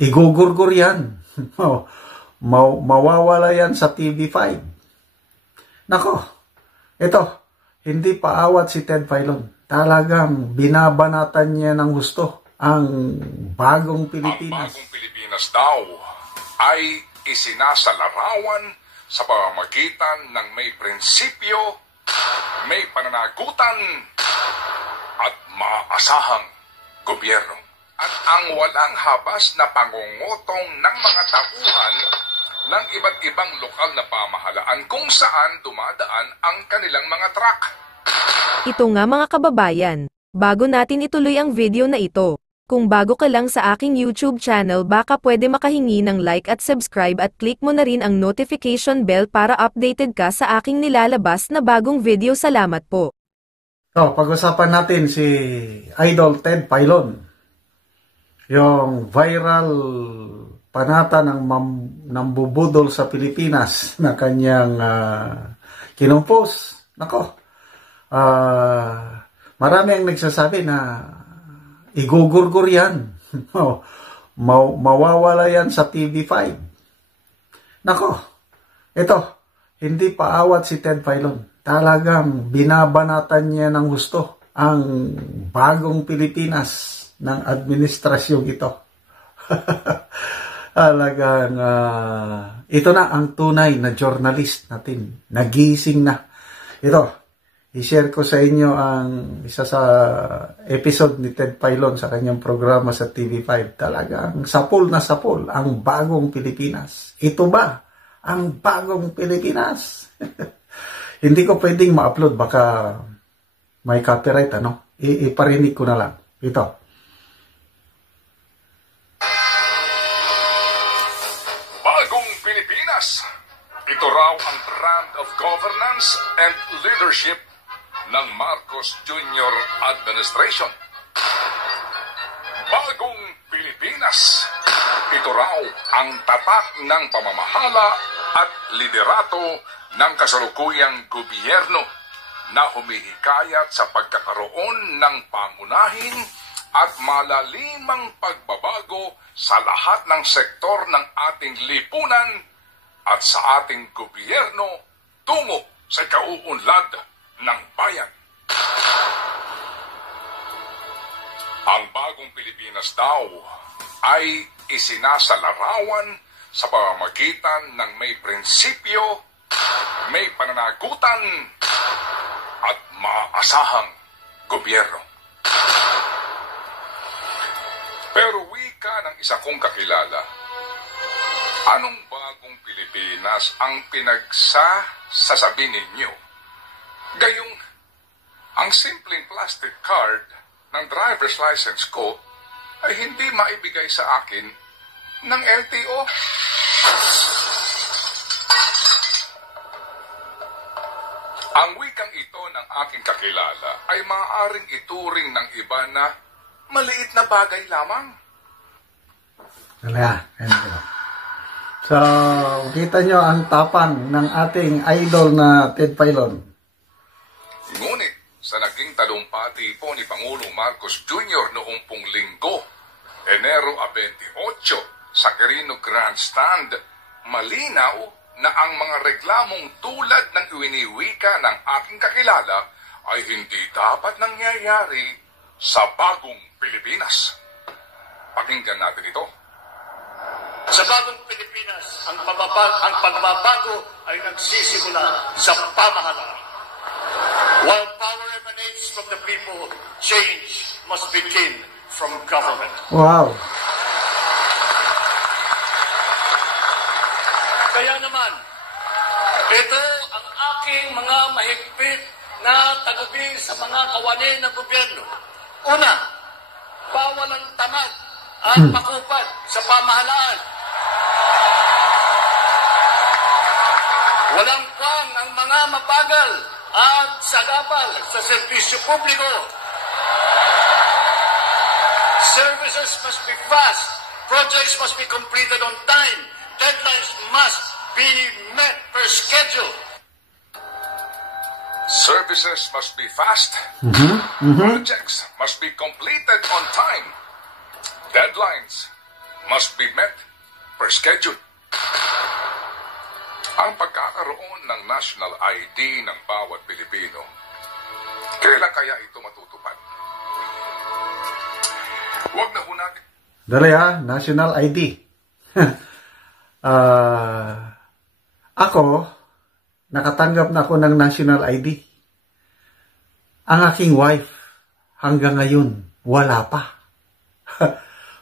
igugurgur yan. Mawawala yan sa TV5. Nako, ito, hindi paawat si Ted Filon. Talagang binabanatan niya ng gusto ang bagong Pilipinas. Ang bagong Pilipinas daw ay isinasalarawan sa pamamagitan ng may prinsipyo, may pananagutan, at maasahang gobyerno. At ang walang habas na pangungutong ng mga tauhan ng iba't ibang lokal na pamahalaan kung saan dumadaan ang kanilang mga truck. Ito nga mga kababayan, bago natin ituloy ang video na ito, kung bago ka lang sa aking YouTube channel baka pwede makahingi ng like at subscribe at click mo na rin ang notification bell para updated ka sa aking nilalabas na bagong video. Salamat po. Pag-usapan natin si Idol Ted Filon. Yung viral panata ng nambubudol sa Pilipinas na kanyang kinumpos. Nako, marami ang nagsasabi na igugurgur yan. Mawawala yan sa TV5. Nako, ito, hindi paawat si Ted Filon. Talagang binabanatan niya ng gusto ang bagong Pilipinas ng administrasyong ito. Talagang ito na ang tunay na journalist natin. Nagising na. Ito, i-share ko sa inyo ang isa sa episode ni Ted Filon sa kanyang programa sa TV5. Talagang sapul na sapul ang bagong Pilipinas. Ito ba ang bagong Pilipinas? Hindi ko pwedeng ma-upload, baka may copyright, ano? Iparinig ko na lang. Ito. Bagong Pilipinas. Ito raw ang brand of governance and leadership ng Marcos Jr. Administration. Bagong Pilipinas. Ito raw ang tatak ng pamamahala at liderato ng kasalukuyang gobyerno na humihikayat sa pagkakaroon ng pangunahing at malalimang pagbabago sa lahat ng sektor ng ating lipunan at sa ating gobyerno tungo sa kauunlad ng bayan. Ang bagong Pilipinas daw ay isinasalarawan sa pamamagitan ng may prinsipyo, may pananagutan, at maasahang gobyerno. Pero wika ng isa kong kakilala, anong bagong Pilipinas ang pinagsasabi ninyo? Gayong ang simpleng plastic card ng driver's license ko ay hindi maibigay sa akin ng LTO. Ang wikang ito ng aking kakilala ay maaaring ituring ng iba na maliit na bagay lamang. So, kita nyo ang tapang ng ating idol na Ted Filon. Ngunit, sa naging talumpati po ni Pangulong Marcos Jr. noong pong linggo, Enero 28, sa Quirino Grandstand, malinaw na ang mga reklamong tulad ng iwiniwika ng aking kakilala ay hindi dapat nangyayari sa bagong Pilipinas. Pakinggan natin ito. Sa bagong Pilipinas, ang pagbabago ay nagsisimula sa pamahalaan. While power emanates from the people, change must begin from government. Wow! Kaya naman, ito ang aking mga mahigpit na tagubi sa mga kawani ng gobyerno. Una, bawal ang tamad at pakupad sa pamahalaan. Walang kwang ang mga mabagal at sagabal sa serbisyo publiko. Services must be fast. Projects must be completed on time. Deadlines must be met per schedule. Services must be fast. Projects must be completed on time. Deadlines must be met per schedule. Ang pagkakaroon ng national ID ng bawat Pilipino, kailan kaya ito matutupad? Huwag na ho natin. Dali national ID. Ako, nakatanggap na ako ng national ID. Ang aking wife, hanggang ngayon, wala pa.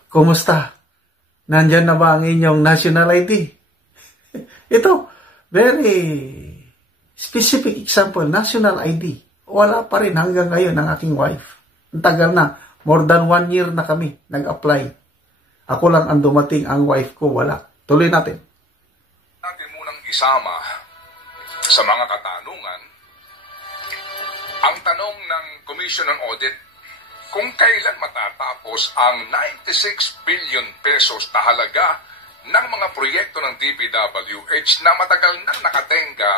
Kumusta? Nandyan na ba ang inyong national ID? Ito, very specific example, national ID. Wala pa rin hanggang ngayon ang aking wife. Ang tagal na, more than 1 year na kami nag-apply. Ako lang ang dumating, ang wife ko wala. Tuloy natin. Natin munang isama sa mga katanungan ang tanong ng Commission on Audit kung kailan matatapos ang 96 billion pesos na halaga ng mga proyekto ng DPWH na matagal nang nakatenga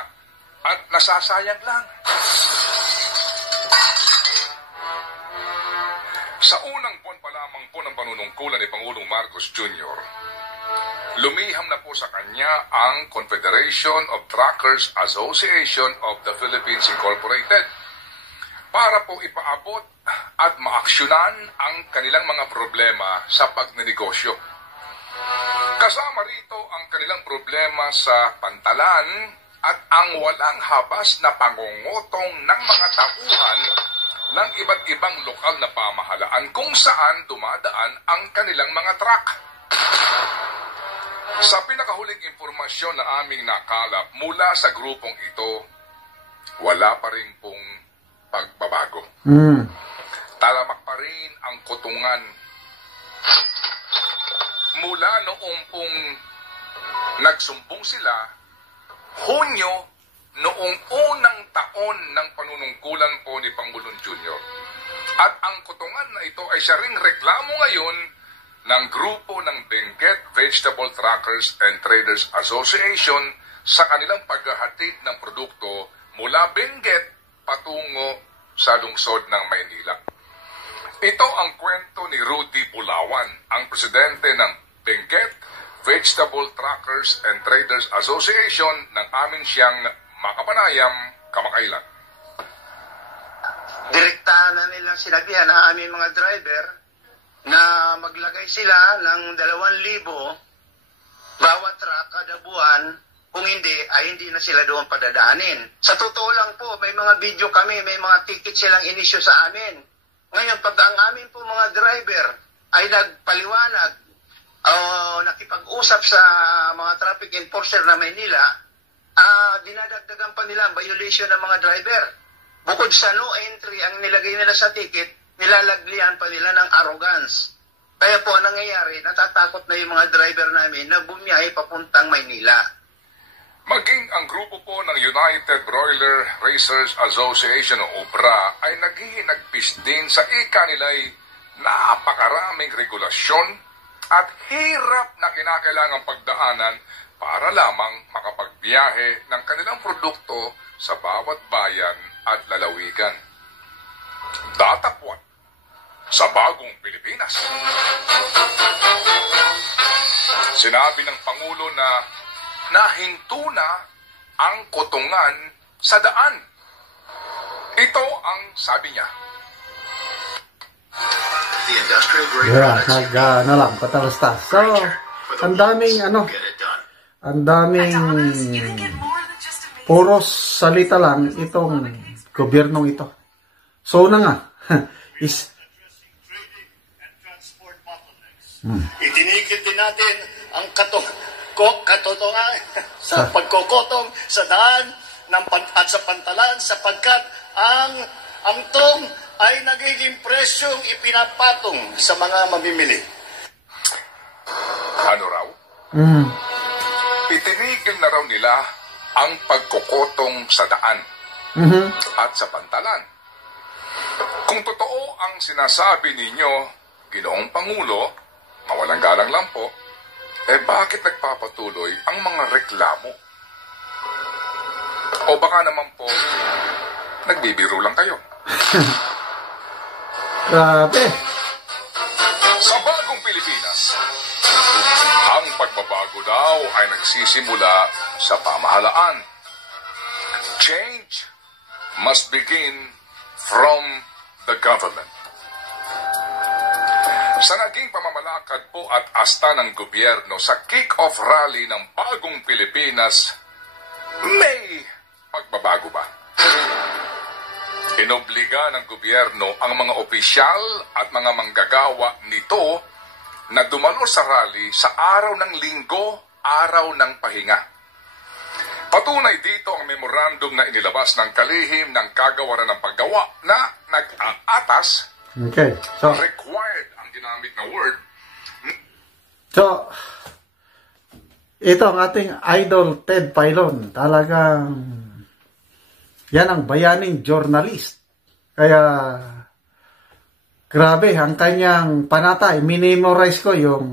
at nasasayang lang. Sa unang buwan pa lamang po ng panunungkulan ni Pangulong Marcos Jr., lumiham na po sa kanya ang Confederation of Truckers Association of the Philippines Incorporated para po ipaabot at maaksyonan ang kanilang mga problema sa pagnenegosyo. Kasama rito ang kanilang problema sa pantalan at ang walang habas na pangungutong ng mga tauhan ng iba't ibang lokal na pamahalaan kung saan dumadaan ang kanilang mga truck. Sa pinakahuling impormasyon na aming nakalap mula sa grupong ito, wala pa rin pong pagbabago. Talamak pa rin ang kutungan. Mula noong pong nagsumbong sila, Hunyo, noong unang taon ng panunungkulan po ni Pangulong Jr. At ang kutungan na ito ay siya ring reklamo ngayon ng grupo ng Benguet Vegetable Truckers and Traders Association sa kanilang paghahatid ng produkto mula Benguet patungo sa lungsod ng Maynila. Ito ang kwento ni Rudy Bulawan, ang presidente ng Benguet Vegetable Truckers and Traders Association ng amin siyang makapanayam kamakailan. Direktahan na nilang sinabihan ang aming mga driver na maglagay sila ng 2,000 bawat truck kada buwan. Kung hindi, ay hindi na sila doon padadaanin. Sa totoo lang po, may mga video kami, may mga ticket silang inisyo sa amin. Ngayon, pag ang amin po mga driver ay nagpaliwanag o nakipag-usap sa mga traffic enforcer na Maynila, dinadagdagan pa nila ang violation ng mga driver. Bukod sa no entry ang nilagay nila sa ticket, nilalaglian pa nila ng arrogance. Kaya po, nangyayari, natatakot na yung mga driver namin na bumiyahe papuntang Maynila. Maging ang grupo po ng United Broiler Racers Association o UBRA ay naghihinagpis din sa ika nila'y napakaraming regulasyon at hirap na kinakailangang pagdaanan para lamang makapagbiyahe ng kanilang produkto sa bawat bayan at lalawigan. Datapwan sa bagong Pilipinas. Sinabi ng Pangulo na nahinto na ang kutungan sa daan. Ito ang sabi niya. Patapos. So, ang daming puros salita lang itong gobyernong ito. So na nga, Itinigil din natin ang katotohanan sa pagkokotong sa daan at sa pantalan sapagkat ang tong ay nagiging presyong ipinapatong sa mga mamimili. Ano raw? Itinigil na raw nila ang pagkokotong sa daan at sa pantalan. Kung totoo ang sinasabi ninyo, Ginoong Pangulo, mawalang galang lang po, bakit nagpapatuloy ang mga reklamo? O baka naman po, nagbibiro lang kayo? Grabe. Sa bagong Pilipinas, pagbabago daw ay nagsisimula sa pamahalaan. Change must begin from the government. Sa naging pamamalakad po at asta ng gobyerno sa kick-off rally ng Bagong Pilipinas, may pagbabago ba? Inobliga ng gobyerno ang mga opisyal at mga manggagawa nito na dumalo sa rally sa araw ng linggo, araw ng pahinga. Patunay dito ang memorandum na inilabas ng kalihim ng kagawaran ng paggawa na nag-aatas, Okay. So, required ang ginamit na word. ito ang ating idol Ted Filon. Talagang yan ang bayaning journalist. Kaya grabe ang kanyang panata. I-memorize ko yung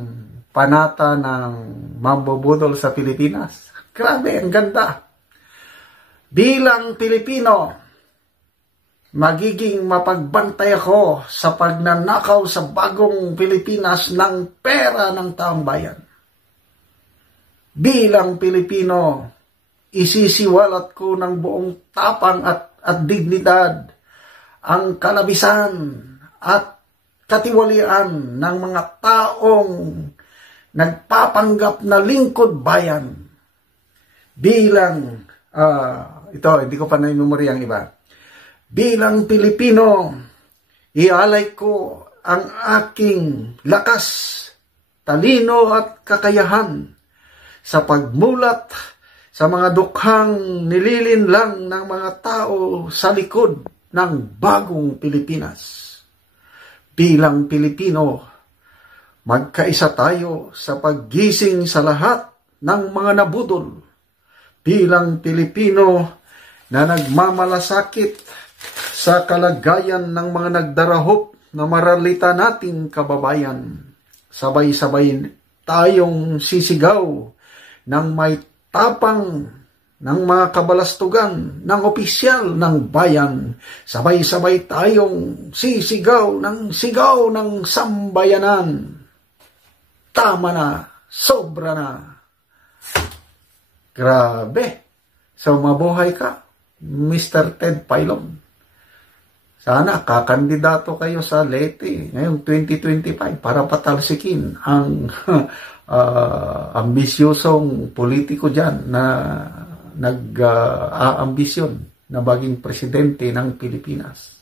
panata ng mambubudol sa Pilipinas. Grabe, ang ganda. Bilang Pilipino, magiging mapagbantay ako sa pagnanakaw sa bagong Pilipinas ng pera ng taong bayan. Bilang Pilipino, isisiwalat ko ng buong tapang at dignidad ang kalabisan at katiwalian ng mga taong nagpapanggap na lingkod bayan. Bilang, ito, hindi ko pa na-memory ang iba. Bilang Pilipino, ialay ko ang aking lakas, talino at kakayahan sa pagmulat sa mga dukhang nililinlang ng mga tao sa likod ng bagong Pilipinas. Bilang Pilipino, magkaisa tayo sa paggising sa lahat ng mga nabudol. Bilang Pilipino na nagmamalasakit sa kalagayan ng mga nagdarahop na maralita nating kababayan. Sabay-sabay tayong sisigaw ng may tapang ng mga kabalastugan ng opisyal ng bayan. Sabay-sabay tayong sisigaw ng sambayanan. Tama na, sobra na. Grabe. So mabuhay ka, Mr. Ted Filon. Sana kakandidato kayo sa Leyte ngayong 2025 para patalsikin ang ambisyosong politiko dyan na nag-aambisyon na maging presidente ng Pilipinas.